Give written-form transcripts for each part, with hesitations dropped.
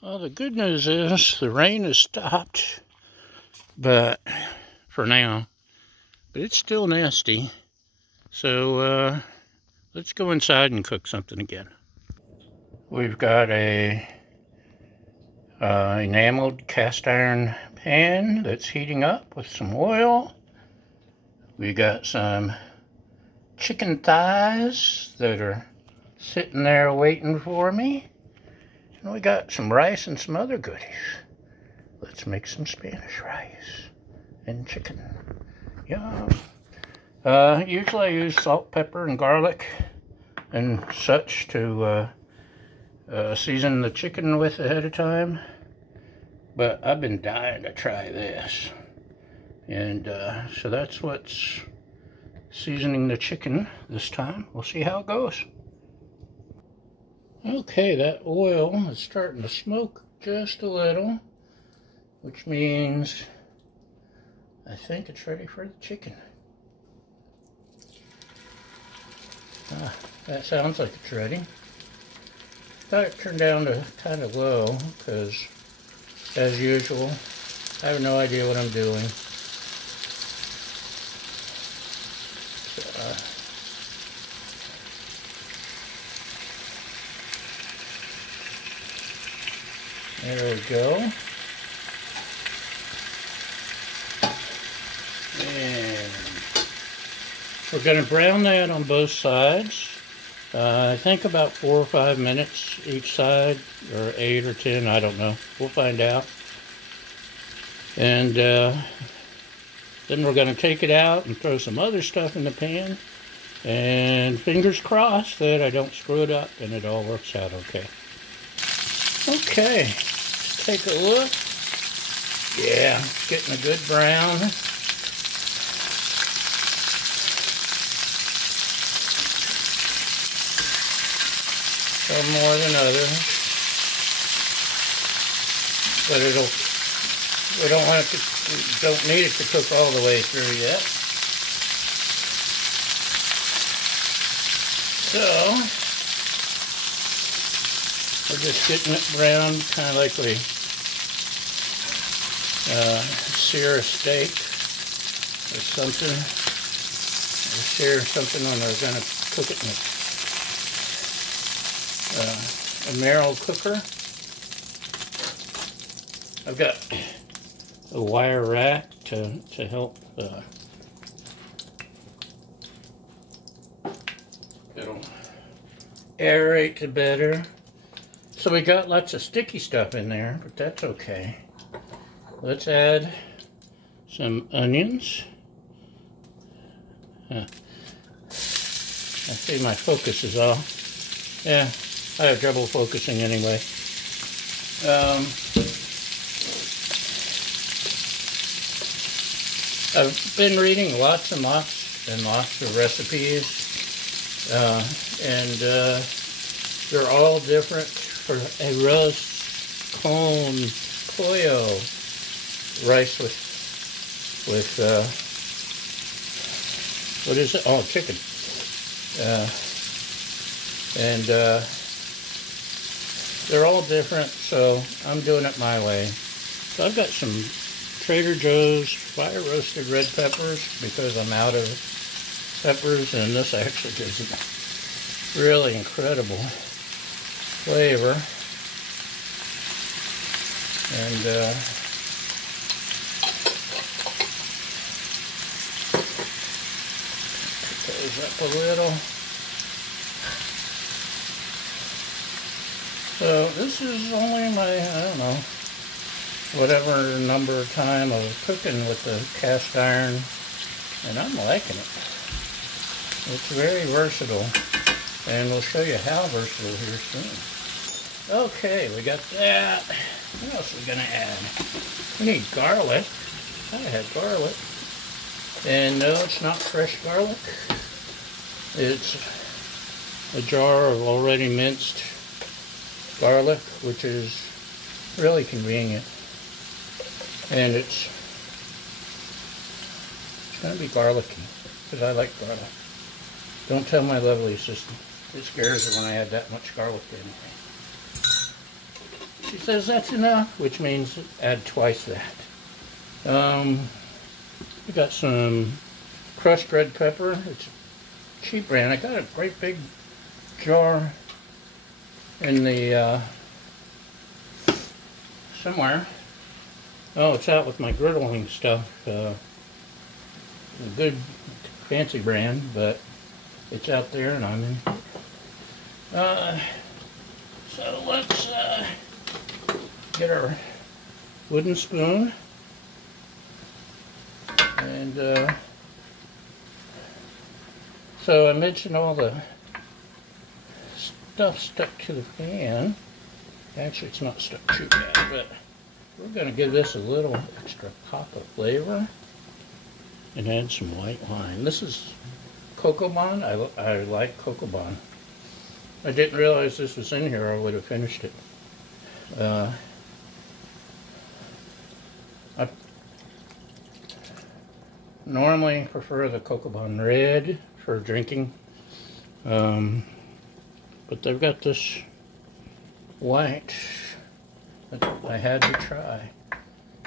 Well, the good news is the rain has stopped, but for now, but it's still nasty. So let's go inside and cook something again. We've got a enameled cast iron pan that's heating up with some oil. We got some chicken thighs that are sitting there waiting for me. And we got some rice and some other goodies. Let's make some Spanish rice and chicken. Yum. Usually I use salt, pepper, and garlic and such to season the chicken with ahead of time. But I've been dying to try this. And so that's what's seasoning the chicken this time. We'll see how it goes. Okay, that oil is starting to smoke just a little, which means I think it's ready for the chicken. That sounds like it's ready. Thought it turned down to kind of low because, as usual, I have no idea what I'm doing. So, there we go. And we're going to brown that on both sides. I think about 4 or 5 minutes each side, or 8 or 10, I don't know. We'll find out. And then we're going to take it out and throw some other stuff in the pan. And fingers crossed that I don't screw it up and it all works out okay. Okay, let's take a look. Yeah, getting a good brown. Some more than others. But we don't need it to cook all the way through yet. So, we're just getting it browned, kind of like we sear a steak or something. Or sear something when we're going to cook it in a marrow cooker. I've got a wire rack to help it'll aerate it better. So we got lots of sticky stuff in there, but that's okay. Let's add some onions. I see my focus is off. Yeah, I have trouble focusing anyway. I've been reading lots and lots of recipes, and they're all different for Arroz con Pollo, rice with what is it? Oh, chicken. And they're all different, so I'm doing it my way. So I've got some Trader Joe's fire roasted red peppers because I'm out of peppers, and this actually gives it really incredible flavor. And pick those up a little. So this is only my, I don't know, whatever number of time of cooking with the cast iron, and I'm liking it. It's very versatile, and we'll show you how versatile here soon. Okay, we got that. What else are we gonna add? We need garlic. I had garlic. And no, it's not fresh garlic. It's a jar of already minced garlic, which is really convenient. And it's going to be garlicky, because I like garlic. Don't tell my lovely assistant. It scares her when I add that much garlic to anything. She says that's enough, which means add twice that. We got some crushed red pepper. It's a cheap brand. I got a great big jar in the somewhere. Oh, it's out with my griddling stuff. A good fancy brand, but it's out there and I'm in. So let's get our wooden spoon and so I mentioned all the stuff stuck to the pan. Actually, it's not stuck too bad, but we're going to give this a little extra pop of flavor and add some white wine. This is Cocoa Bond. I like Cocoa Bond. I didn't realize this was in here, or I would have finished it. I normally prefer the Cocoa Bond Red for drinking, but they've got this white that I had to try.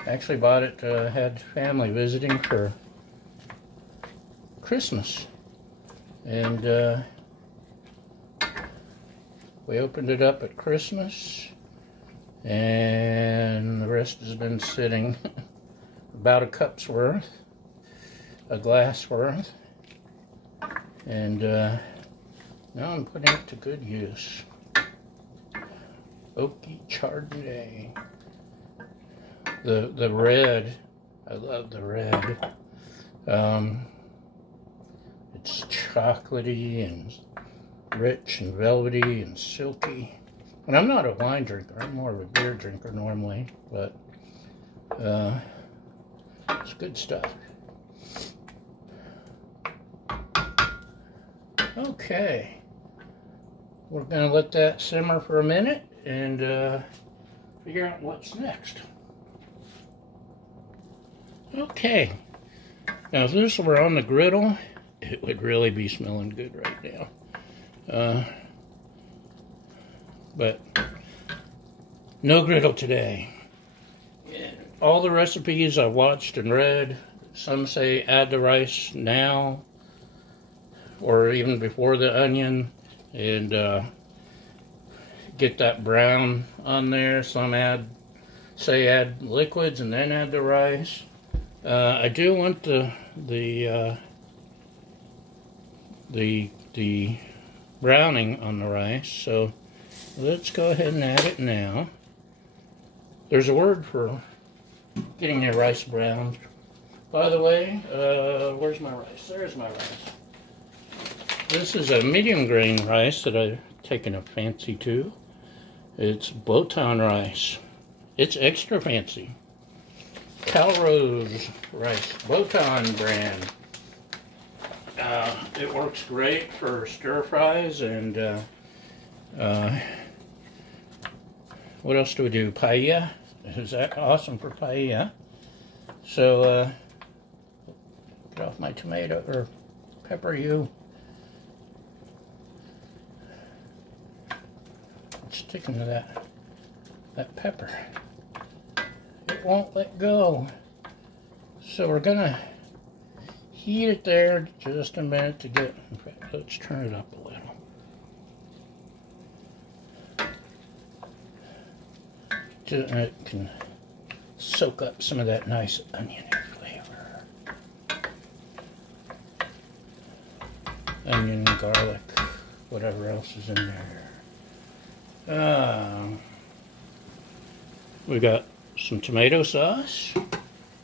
I actually bought it, had family visiting for Christmas, and we opened it up at Christmas, and the rest has been sitting about a cup's worth, a glass worth, and now I'm putting it to good use. Oaky Chardonnay. The red, I love the red. It's chocolatey and rich and velvety and silky. And I'm not a wine drinker, I'm more of a beer drinker normally, but it's good stuff. Okay, we're going to let that simmer for a minute and figure out what's next. Okay, now if this were on the griddle, it would really be smelling good right now. But no griddle today. All the recipes I watched and read, some say add the rice now or even before the onion and get that brown on there. Some say add liquids and then add the rice. I do want the browning on the rice, so let's go ahead and add it now. There's a word for getting the rice browned. By the way, where's my rice? There's my rice. This is a medium grain rice that I've taken a fancy to. It's Botan rice. It's extra fancy. Arroz rice, Botan brand. It works great for stir fries and what else do we do? Paella. Is that awesome for paella? So get off my tomato or pepper you. It's sticking to that pepper. It won't let go. So we're gonna heat it there just a minute to get, in fact, let's turn it up a little. It can soak up some of that nice onion flavor. Onion, garlic, whatever else is in there. We got some tomato sauce.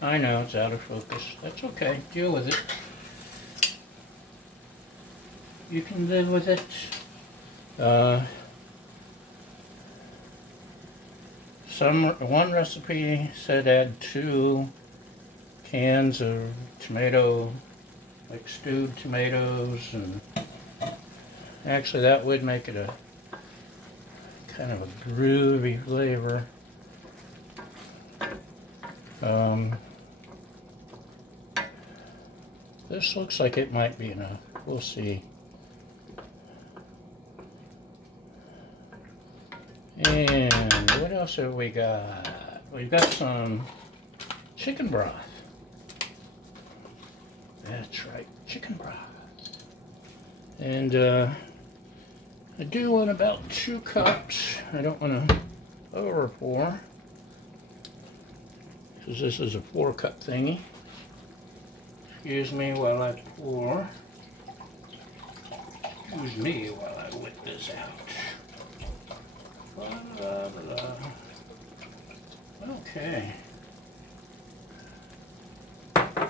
I know it's out of focus. That's okay. Deal with it. You can live with it. One recipe said add 2 cans of tomato, like stewed tomatoes, and actually that would make it a kind of a groovy flavor. This looks like it might be enough. We'll see. And what else have we got? We've got some chicken broth. That's right, chicken broth. And I do want about 2 cups. I don't want to over pour, because this is a 4-cup thingy. Excuse me while I pour. Excuse me while I whip this out. Blah, blah, blah. Okay. A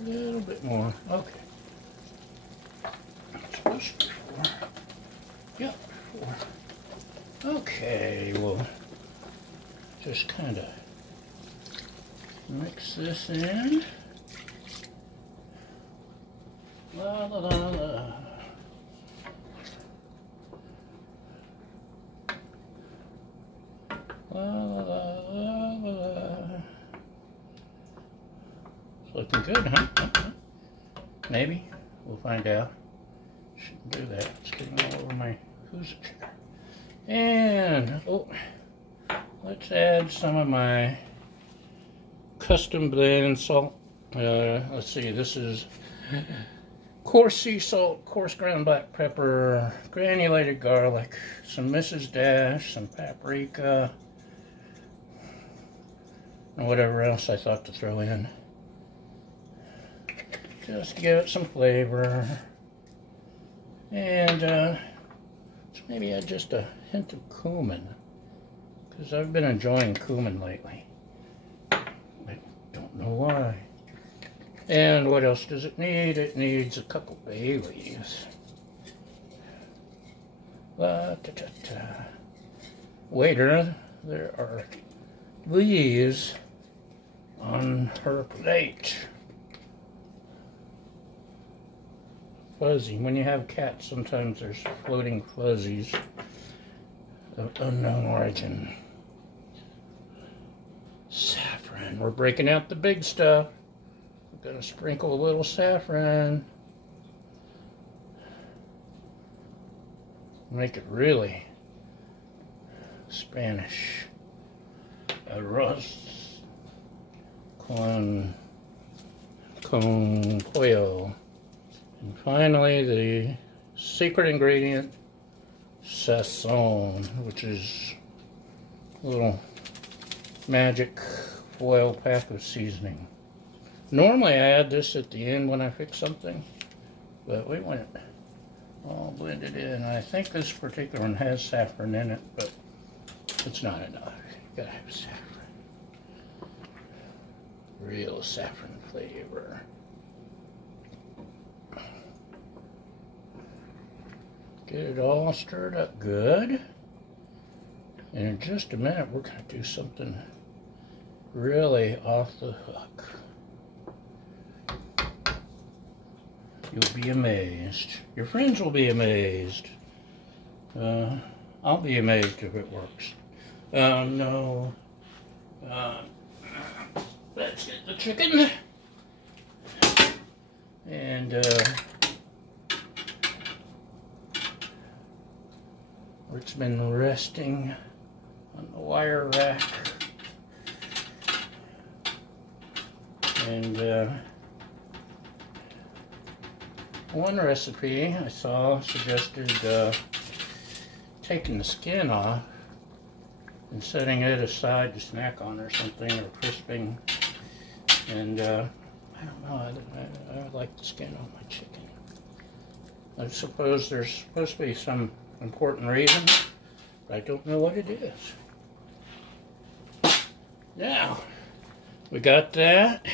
little bit more. Okay. That's supposed to be 4. Yep, 4. Okay, we'll just kind of mix this in. La la la la. La la la la la. It's looking good, huh? Maybe. We'll find out. Shouldn't do that. It's getting all over my who's chair. And let's add some of my custom blend salt. Let's see, this is coarse sea salt, coarse ground black pepper, granulated garlic, some Mrs. Dash, some paprika, and whatever else I thought to throw in. Just to give it some flavor. And let's maybe add just a hint of cumin, because I've been enjoying cumin lately. I don't know why. And what else does it need? It needs a couple bay leaves. Waiter, there are leaves on her plate. Fuzzy. When you have cats, sometimes there's floating fuzzies of unknown origin. Saffron. We're breaking out the big stuff. We're going to sprinkle a little saffron. Make it really Spanish. Arroz con pollo. And finally, the secret ingredient, sazon, which is a little magic foil pack of seasoning. Normally, I add this at the end when I fix something, but we want it all blended in. I think this particular one has saffron in it, but it's not enough. You gotta have saffron. Real saffron flavor. Get it all stirred up good. And in just a minute, we're going to do something really off the hook. You'll be amazed. Your friends will be amazed. I'll be amazed if it works. No. Let's get the chicken. And, it's been resting on the wire rack. And one recipe I saw suggested taking the skin off and setting it aside to snack on or something, or crisping. And I don't know, I like the skin on my chicken. I suppose there's supposed to be some important reason, but I don't know what it is. Now, we got that.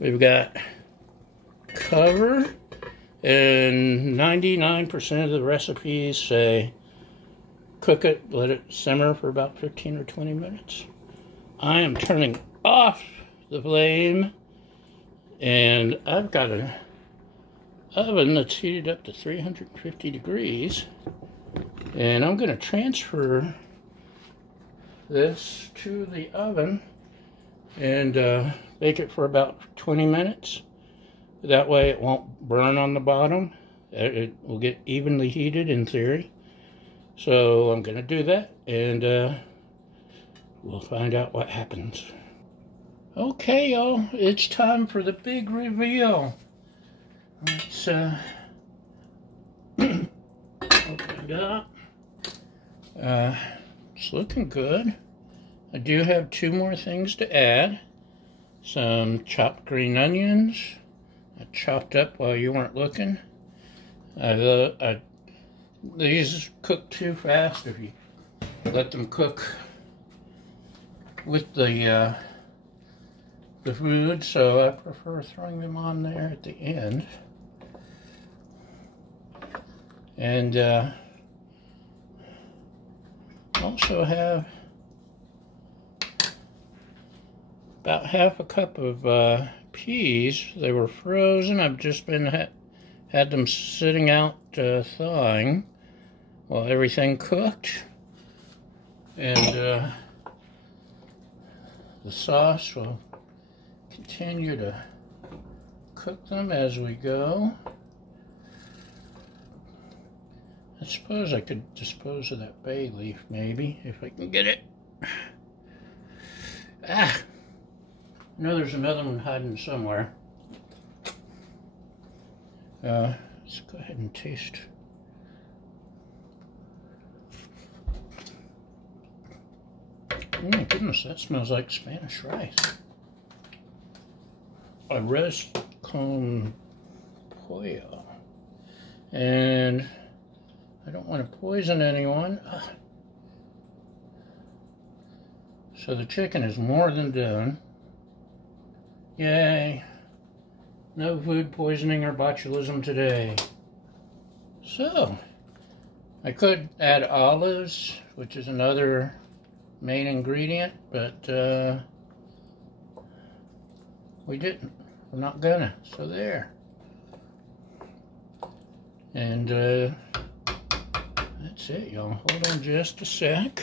We've got cover, and 99% of the recipes say cook it, let it simmer for about 15 or 20 minutes. I am turning off the flame, and I've got an oven that's heated up to 350 degrees, and I'm going to transfer this to the oven and bake it for about 20 minutes. That way it won't burn on the bottom. It will get evenly heated in theory. So I'm going to do that, and we'll find out what happens. Okay, y'all, it's time for the big reveal. Let's open it up. It's looking good. I do have 2 more things to add. Some chopped green onions. I chopped up while you weren't looking. These cook too fast if you let them cook with the food, so I prefer throwing them on there at the end. And also have about half a cup of peas. They were frozen. I've just been had them sitting out thawing while everything cooked. And the sauce will continue to cook them as we go. I suppose I could dispose of that bay leaf, maybe, if I can get it. Ah! I know there's another one hiding somewhere. Let's go ahead and taste. Oh my goodness, that smells like Spanish rice. Arroz con Pollo. And I don't want to poison anyone. So the chicken is more than done. Yay. No food poisoning or botulism today. So, I could add olives, which is another main ingredient, but we didn't. We're not gonna. So there. And that's it, y'all. Hold on just a sec.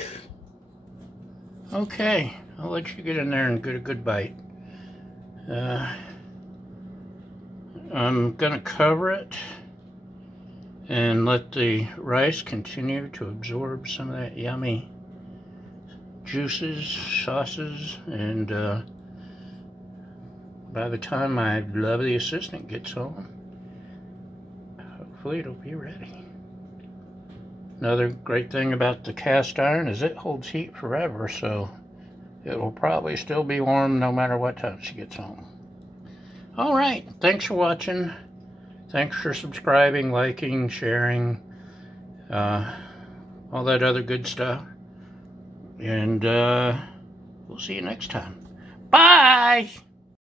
Okay, I'll let you get in there and get a good bite. I'm gonna cover it and let the rice continue to absorb some of that yummy juices, sauces, and by the time my lovely assistant gets home, hopefully it'll be ready. Another great thing about the cast iron is it holds heat forever, so it will probably still be warm no matter what time she gets home. Alright, thanks for watching. Thanks for subscribing, liking, sharing, all that other good stuff. And we'll see you next time. Bye!